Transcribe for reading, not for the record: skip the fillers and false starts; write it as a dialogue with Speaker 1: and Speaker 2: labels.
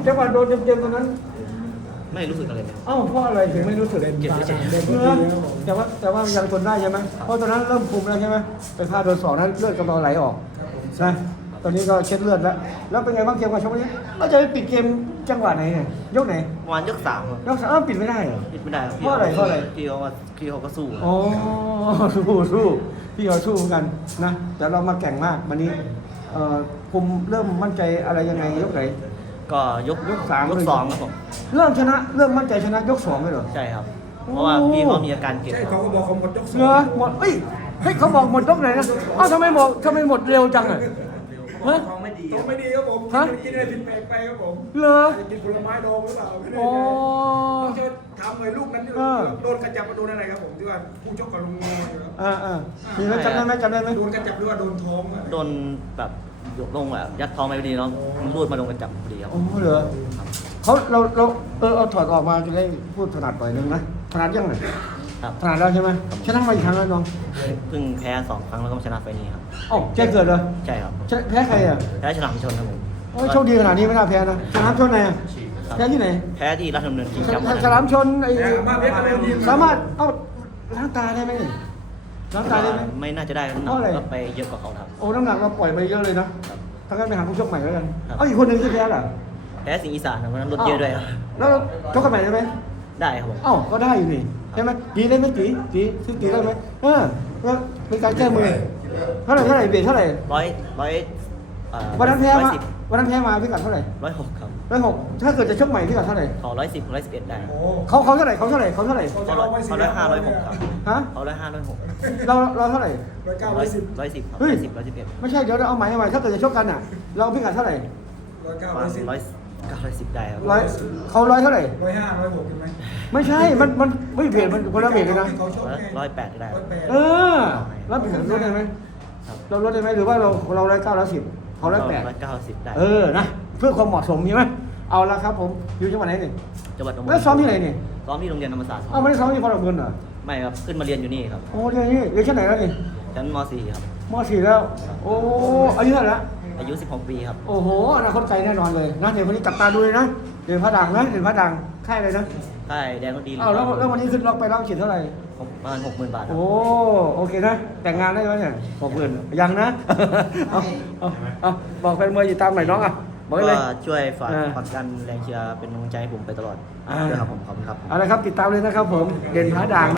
Speaker 1: จังหวะโดนเต็มๆตอนนั้น
Speaker 2: ไม่รู้สึกอะไรเลย
Speaker 1: เอ้าเพราะอะไรถึงไม่รู้สึกเลย
Speaker 2: เจ็บเฉย
Speaker 1: แต่ว่ายังทนได้ใช่ไหมเพราะตอนนั้นเริ่มคุมแล้วใช่ไหมไปพลาดโดนสองนั้นเลือดกำลังไหลออกนะตอนนี้ก็เช็ดเลือดแล้วแล้วเป็นไงบ้างเกมการชกวันนี้เราจะไปปิดเกมจังหวะไหนเนี่ยยกไหน
Speaker 2: ประมาณยก3ครับ
Speaker 1: ยกสามปิดไม่ได้เหรอ
Speaker 2: ปิดไม่ได้ครับ
Speaker 1: เพราะอะไร
Speaker 2: พี่เขาก็สู้
Speaker 1: อ๋อสู้พี่เขาสู้เหมือนกันนะแต่เรามาแข่งมากวันนี้คุมเริ่มมั่นใจอะไรยังไงยกไหน
Speaker 2: ก็ยก
Speaker 1: ยกสาม
Speaker 2: ยก2ครับผม
Speaker 1: เริ่มชนะเริ่มมั่นใจชนะยกสองเลยเหรอ
Speaker 2: ใช่ครับ เพราะว่าพี่เขามีอาการเก็บ
Speaker 3: ใช่
Speaker 2: ค
Speaker 3: เขา
Speaker 2: รับ
Speaker 3: ก็บอกเขาหมดยกสอง
Speaker 1: เหรอหมดเฮ้ยเขาบอกหมดยกไหนนะเอ้าทำไมหมดเร็วจังอ่ะฮะ
Speaker 3: ท้องไม่ดีครับผม
Speaker 1: ฮะ
Speaker 3: กินอะไรผิดแปลกไปครับผม
Speaker 1: เหรอ
Speaker 3: อาจจะกินผลไม้ดองหรือเปล่าไม่แน่
Speaker 1: อ๋อ
Speaker 3: ต้องจะทำไอ้ลูกนั้นที่
Speaker 1: เออ
Speaker 3: โดนกระจับมาโดนอะไรครับผมที่ว่าผู้ชกกับลุงงออยู่ครับ
Speaker 1: มีไหมจำได้ไหม
Speaker 3: โดนกระจับหรือว่าโดนท้องอะ
Speaker 2: โดนแบบยกลงแบบยัดท้องไปพอดีเนาะมันรูดมาลงกระจับพอดีครับ
Speaker 1: โอ้เหรอเราเอาถอดออกมาจะได้พูดถนัดหน่อยนึงนะถนัดยังไง
Speaker 2: ครับ
Speaker 1: ถนัดแล้วใช่ไหมชนะมาอีกครั้งแล้วน้อง
Speaker 2: เพิ่งแพ้2 ครั้งแล้วก็ชนะไฟล์นี้ครับ
Speaker 1: อ๋อแจ้งเกิดเหรอ
Speaker 2: ใช่ครับ
Speaker 1: แพ้ใครอ่ะ
Speaker 2: แพ้ฉลามชนครับผม
Speaker 1: โอ้ยโชคดีขนาดนี้ไม่น่าแพ้นะฉลามชนไหนอะแพ้ที่ไหน
Speaker 2: แพ้ที่ราชดำเนินชิงแชมป์
Speaker 1: ฉลามชนไอ้
Speaker 3: มาเพชรอะไรดี
Speaker 1: สามารถเอาล้างตาได้ไหมนี่ล้างตาได้ไหม
Speaker 2: ไม่น่าจะได้น้ำหนั
Speaker 1: เพราะอะไร
Speaker 2: กก็ไปเยอะกว่าเขาครับ
Speaker 1: โอ้น้ำหนักเราปล่อยไปเยอะเลยนะถ้างั้นไปหาผู้ชกใหม่แล้วกัน
Speaker 2: ครับ
Speaker 1: เอาอีกคนหนึ่งที่แพ้เหรอ
Speaker 2: แพ้สิงห์อีสานครับวันนั้นลดเยอะด้วยครับ
Speaker 1: แล้วเราชกกันใหม่ได้ไหม
Speaker 2: ได้ครับผม
Speaker 1: เอ้าก็ได้อยู่นี่ใช่ไหมตีได้ไหมตีได้ไหมแล้วเป็นการแก้มือเท่าไหร่เบียดเท่าไหร่
Speaker 2: ร้อย
Speaker 1: วันนั้นแพ้มา
Speaker 2: 110
Speaker 1: วันนั้นแพ้มาพิกัดเท่าไหร่
Speaker 2: 106ครับ
Speaker 1: 106ถ้าเกิดจะชกใหม่พิกัดเท่าไหร่
Speaker 2: ขอ110 111ได้
Speaker 3: โอ้
Speaker 1: เขาเท่าไหร่เขาเท่าไหร่
Speaker 3: เขาจะเอาไว้สิ
Speaker 2: เขา105 106ครับ
Speaker 1: ฮะ
Speaker 2: เขา105 106
Speaker 1: เราเท่าไหร่
Speaker 3: 109 110
Speaker 2: 110ครับ
Speaker 1: เฮ้ย
Speaker 2: 110 111
Speaker 1: ไม่ใช่เดี๋ยวเราเอาใหม่ถ้าเกิดจะชกกันอ่ะ เราพิกัดเท่าไหร่
Speaker 2: ประมาณ
Speaker 3: 109
Speaker 2: 110ได้ครับ
Speaker 1: ร้อยเขาร้อยเท่าไหร่
Speaker 3: 105 106เป็นไหม
Speaker 1: ไม่ใช่มันไม่เบียดมันคนละเบียดเลยนะ
Speaker 3: ที่เขาชกไง
Speaker 2: 108ได้ครับ
Speaker 1: เออแล้วเบียดลดได้ไหม
Speaker 2: ครับ
Speaker 1: เราลดได้ไหมหรือว่าเรา109 110เขา108
Speaker 2: 190ได้
Speaker 1: นะเพื่อความเหมาะสมใช่ไหมเอาละครับผมอยู่จังหวัดไหนเนี่ย
Speaker 2: จังหวัดอุบล
Speaker 1: แล้วซ้อมที่ไหนเนี่ย
Speaker 2: ซ้อมที่โรงเรียนธรรมศาสตร์
Speaker 1: เอาไม่ได้ซ้อมที่พอดอกเงินเหรอ
Speaker 2: ไม่ครับขึ้นมาเรียนอยู่นี่ครับ
Speaker 1: โอ้เรื่องนี้เรียนชั้นไหนแล้วนี่
Speaker 2: ชั้นม .4 ครับ
Speaker 1: ม .4 แล้ว โอ้อายุเท่าไหร่ละ
Speaker 2: อายุ16 ปีครับ
Speaker 1: โอ้โหอนาคตไกลแน่นอนเลยนะเดี๋ยวคนนี้จับตาดูเลยนะเดี๋ยวพระดังนะเดี๋ยวพระดังค่ายเลยนะ
Speaker 2: ค่ายแดงก็ดี
Speaker 1: อ้าวแล้ววันนี้ขึ้นล็อกไปล็อกฉีดเท่าไหร่
Speaker 2: ประมาณ 60,000 บาทครับ
Speaker 1: โอ้โอเคนะแต่งงานได้ไหมเนี่ย60,000ยังนะ เอาบอกแฟนมวยอยู่ตามหน่อยน้องอ่ะบอกได้เลย
Speaker 2: ก็ช่วยฝาก
Speaker 1: อ่า
Speaker 2: ผลักดันแรงเชียร์เป็นกำลังใจให้ผมไปตลอด
Speaker 1: อ่า
Speaker 2: ด้วยครับผมขอบคุณครับ
Speaker 1: เอาละครับติดตามเลยนะครับผมเด่นพระดัง